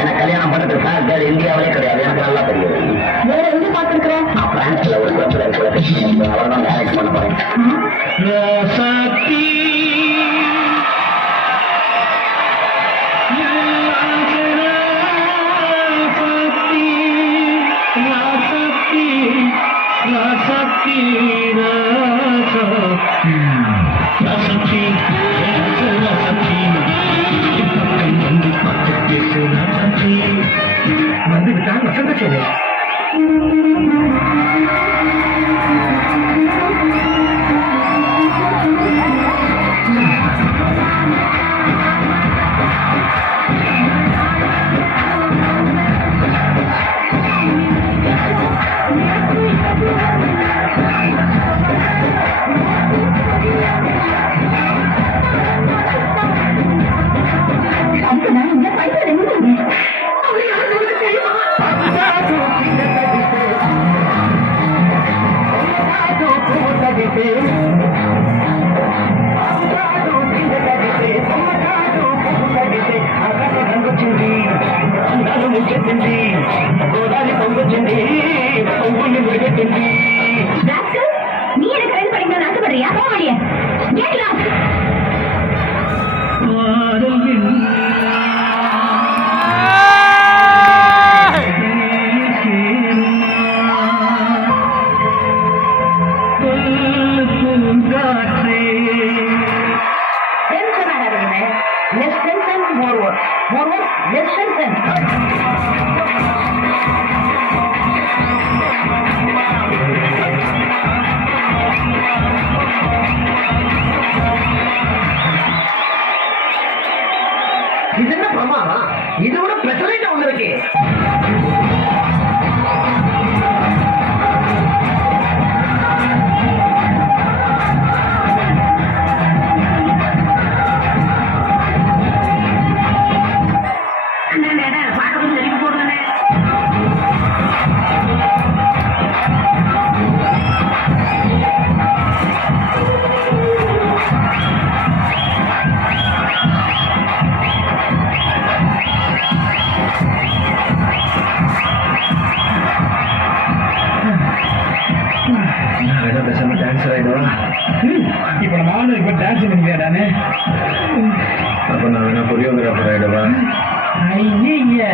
எனக்கு கல்யாணம் பண்றது சார் இந்தியாவிலே கிடையாது, எனக்கு நல்லா தெரியும். வேற எங்க பாத்துருக்கிறேன்? நான் பிரான்ஸ்ல ஒரு கிளப்ல இருக்கிற அவர் தான் டைரக்ட் பண்ண போறேன். வந்து விட்டால் வசந்த சேவை. நீ எனக்கு ரெண்டு படிக்கணும் ஆசைப்படுறியா? போக முடியாது. இது என்ன பிரமாதம்? இதோட பிரச்சனை ஒண்ணு இருக்கு. இப்ப நானும் இப்ப டான்ஸ் பண்ணியாடானே. அப்ப நான் வேணா கொரியோகிராஃபர் ஆயிடுவா. ஐயா